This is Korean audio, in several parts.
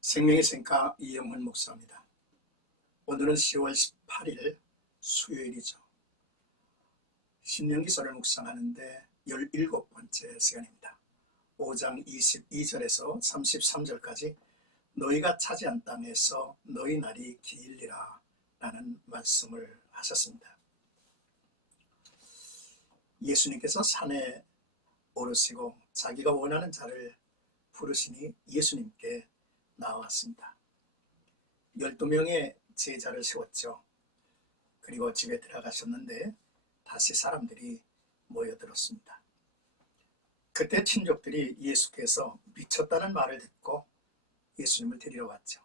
생명의 샘가 이영훈 목사입니다. 오늘은 10월 18일 수요일이죠. 신명기서를 묵상하는데 17번째 시간입니다. 5장 22절에서 33절까지 너희가 차지한 땅에서 너희 날이 길리라 라는 말씀을 하셨습니다. 예수님께서 산에 오르시고 자기가 원하는 자를 부르시니 예수님께 나왔습니다. 12명의 제자를 세웠죠. 그리고 집에 들어가셨는데 다시 사람들이 모여들었습니다. 그때 친족들이 예수께서 미쳤다는 말을 듣고 예수님을 데리러 왔죠.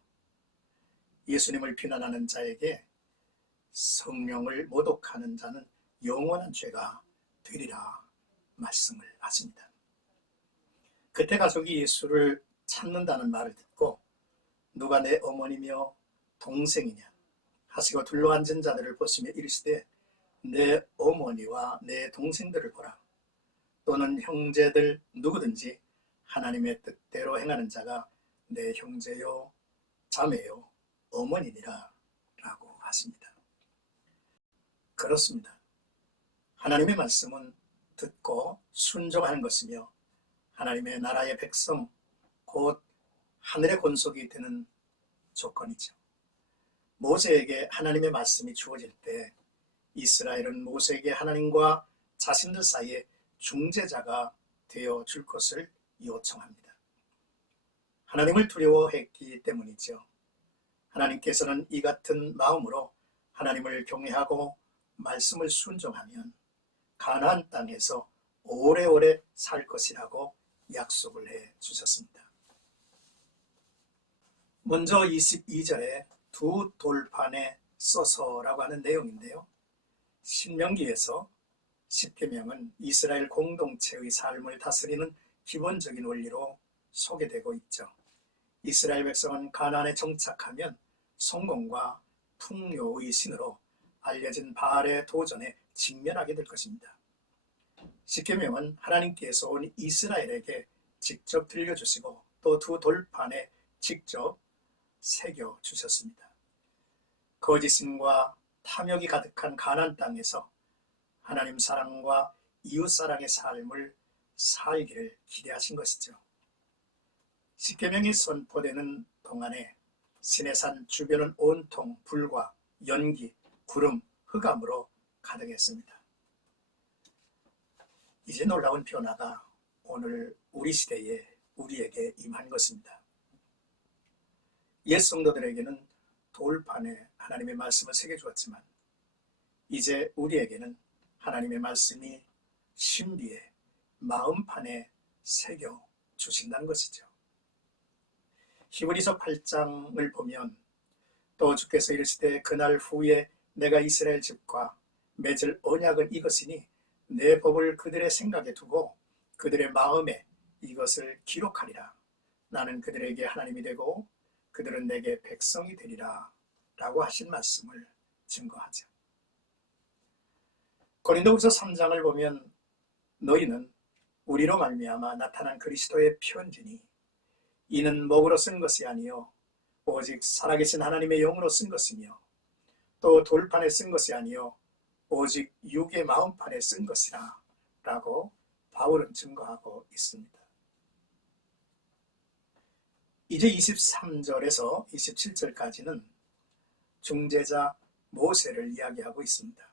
예수님을 비난하는 자에게 성령을 모독하는 자는 영원한 죄가 되리라 말씀을 하십니다. 그때 가족이 예수를 찾는다는 말을 듣고 누가 내 어머니며 동생이냐 하시고 둘러앉은 자들을 보시며 이르시되 내 어머니와 내 동생들을 보라. 또는 형제들 누구든지 하나님의 뜻대로 행하는 자가 내 형제요 자매요 어머니니라 라고 하십니다. 그렇습니다. 하나님의 말씀은 듣고 순종하는 것이며 하나님의 나라의 백성 곧 하늘의 권속이 되는 조건이죠. 모세에게 하나님의 말씀이 주어질 때 이스라엘은 모세에게 하나님과 자신들 사이에 중재자가 되어 줄 것을 요청합니다. 하나님을 두려워했기 때문이죠. 하나님께서는 이 같은 마음으로 하나님을 경외하고 말씀을 순종하면 가나안 땅에서 오래오래 살 것이라고 약속을 해 주셨습니다. 먼저 22절에 두 돌판에 써서라고 하는 내용인데요. 신명기에서 십계명은 이스라엘 공동체의 삶을 다스리는 기본적인 원리로 소개되고 있죠. 이스라엘 백성은 가나안에 정착하면 성공과 풍요의 신으로 알려진 바알의 도전에 직면하게 될 것입니다. 십계명은 하나님께서 온 이스라엘에게 직접 들려주시고 또 두 돌판에 직접 새겨주셨습니다. 거짓신과 탐욕이 가득한 가나안 땅에서 하나님 사랑과 이웃사랑의 삶을 살기를 기대하신 것이죠. 십계명이 선포되는 동안에 시내산 주변은 온통 불과 연기, 구름, 흑암으로 가득했습니다. 이제 놀라운 변화가 오늘 우리 시대에 우리에게 임한 것입니다. 옛 성도들에게는 돌판에 하나님의 말씀을 새겨주었지만 이제 우리에게는 하나님의 말씀이 신비의 마음판에 새겨주신다는 것이죠. 히브리서 8장을 보면 또 주께서 이르시되 그날 후에 내가 이스라엘 집과 맺을 언약은 이것이니 내 법을 그들의 생각에 두고 그들의 마음에 이것을 기록하리라. 나는 그들에게 하나님이 되고 그들은 내게 백성이 되리라 라고 하신 말씀을 증거하죠. 고린도후서 3장을 보면 너희는 우리로 말미암아 나타난 그리스도의 편지니 이는 목으로 쓴 것이 아니요 오직 살아계신 하나님의 영으로 쓴 것이며 또 돌판에 쓴 것이 아니요 오직 육의 마음판에 쓴 것이라 라고 바울은 증거하고 있습니다. 이제 23절에서 27절까지는 중재자 모세를 이야기하고 있습니다.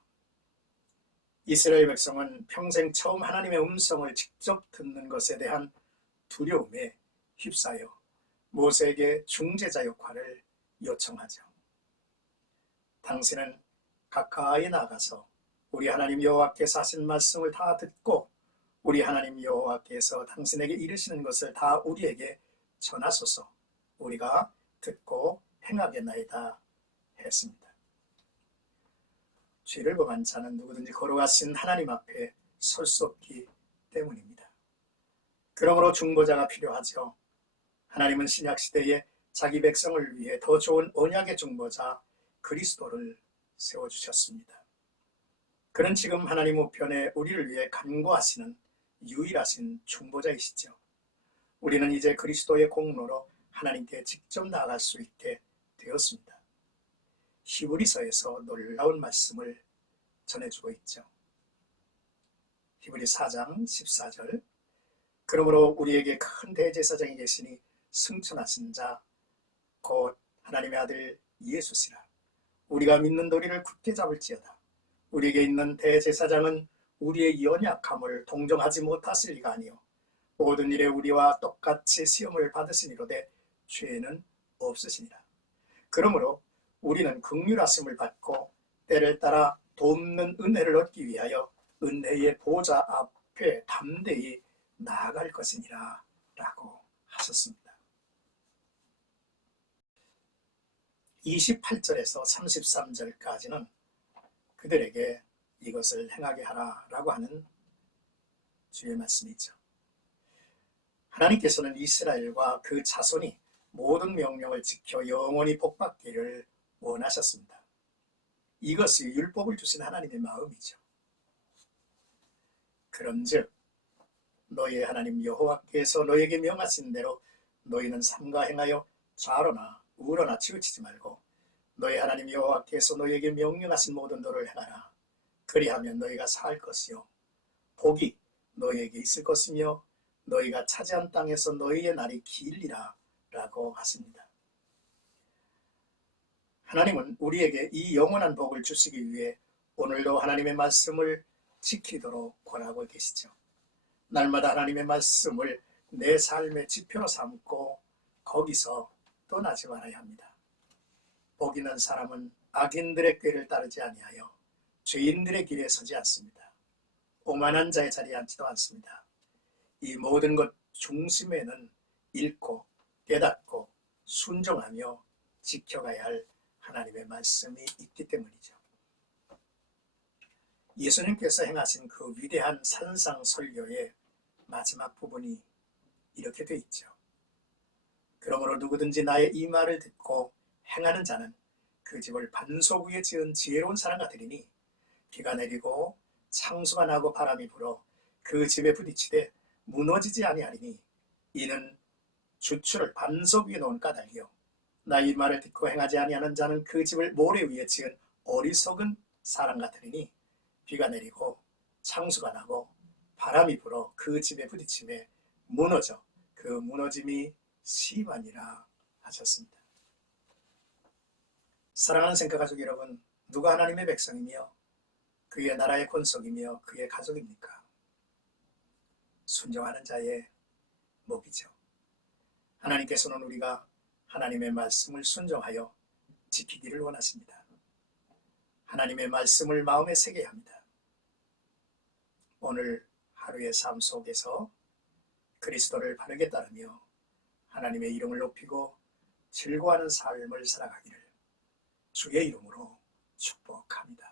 이스라엘 백성은 평생 처음 하나님의 음성을 직접 듣는 것에 대한 두려움에 휩싸여 모세에게 중재자 역할을 요청하죠. 당신은 가까이 나가서 우리 하나님 여호와께서 하신 말씀을 다 듣고 우리 하나님 여호와께서 당신에게 이르시는 것을 다 우리에게 전하소서 우리가 듣고 행하겠나이다 했습니다. 죄를 범한 자는 누구든지 거룩하신 하나님 앞에 설 수 없기 때문입니다. 그러므로 중보자가 필요하죠. 하나님은 신약시대에 자기 백성을 위해 더 좋은 언약의 중보자 그리스도를 세워주셨습니다. 그는 지금 하나님 우편에 우리를 위해 간구하시는 유일하신 중보자이시죠. 우리는 이제 그리스도의 공로로 하나님께 직접 나아갈 수 있게 되었습니다. 히브리서에서 놀라운 말씀을 전해주고 있죠. 히브리 4장 14절, 그러므로 우리에게 큰 대제사장이 계시니 승천하신 자 곧 하나님의 아들 예수시라. 우리가 믿는 도리를 굳게 잡을지어다. 우리에게 있는 대제사장은 우리의 연약함을 동정하지 못하실 리가 아니요 모든 일에 우리와 똑같이 시험을 받으시니로되 죄는 없으시니라. 그러므로 우리는 긍휼하심을 받고 때를 따라 돕는 은혜를 얻기 위하여 은혜의 보좌 앞에 담대히 나아갈 것이니라 라고 하셨습니다. 28절에서 33절까지는 그들에게 이것을 행하게 하라라고 하는 주의 말씀이죠. 하나님께서는 이스라엘과 그 자손이 모든 명령을 지켜 영원히 복받기를 원하셨습니다. 이것이 율법을 주신 하나님의 마음이죠. 그런즉 너희의 하나님 여호와께서 너희에게 명하신 대로 너희는 삼가 행하여 좌로나 우로나 치우치지 말고 너희 하나님 여호와께서 너희에게 명령하신 모든 도를 행하라. 그리하면 너희가 살 것이요 복이 너희에게 있을 것이며 너희가 차지한 땅에서 너희의 날이 길리라 라고 하십니다. 하나님은 우리에게 이 영원한 복을 주시기 위해 오늘도 하나님의 말씀을 지키도록 권하고 계시죠. 날마다 하나님의 말씀을 내 삶의 지표로 삼고 거기서 떠나지 말아야 합니다. 복 있는 사람은 악인들의 꾀를 따르지 아니하여 죄인들의 길에 서지 않습니다. 오만한 자의 자리에 앉지도 않습니다. 이 모든 것 중심에는 읽고 깨닫고 순종하며 지켜가야 할 하나님의 말씀이 있기 때문이죠. 예수님께서 행하신 그 위대한 산상설교의 마지막 부분이 이렇게 돼 있죠. 그러므로 누구든지 나의 이 말을 듣고 행하는 자는 그 집을 반석 위에 지은 지혜로운 사람과 같으리니 비가 내리고 창수가 나고 바람이 불어 그 집에 부딪히되 무너지지 아니하리니 이는 주추를 반석 위에 놓은 까닭이요 나 이 말을 듣고 행하지 아니하는 자는 그 집을 모래 위에 지은 어리석은 사람 같으리니 비가 내리고 창수가 나고 바람이 불어 그 집에 부딪히매 무너져 그 무너짐이 심하니라 하셨습니다. 사랑하는 생각가족 여러분, 누가 하나님의 백성이며 그의 나라의 권속이며 그의 가족입니까? 순종하는 자의 목이죠. 하나님께서는 우리가 하나님의 말씀을 순종하여 지키기를 원하십니다. 하나님의 말씀을 마음에 새겨야 합니다. 오늘 하루의 삶 속에서 그리스도를 바르게 따르며 하나님의 이름을 높이고 즐거워하는 삶을 살아가기를 주의 이름으로 축복합니다.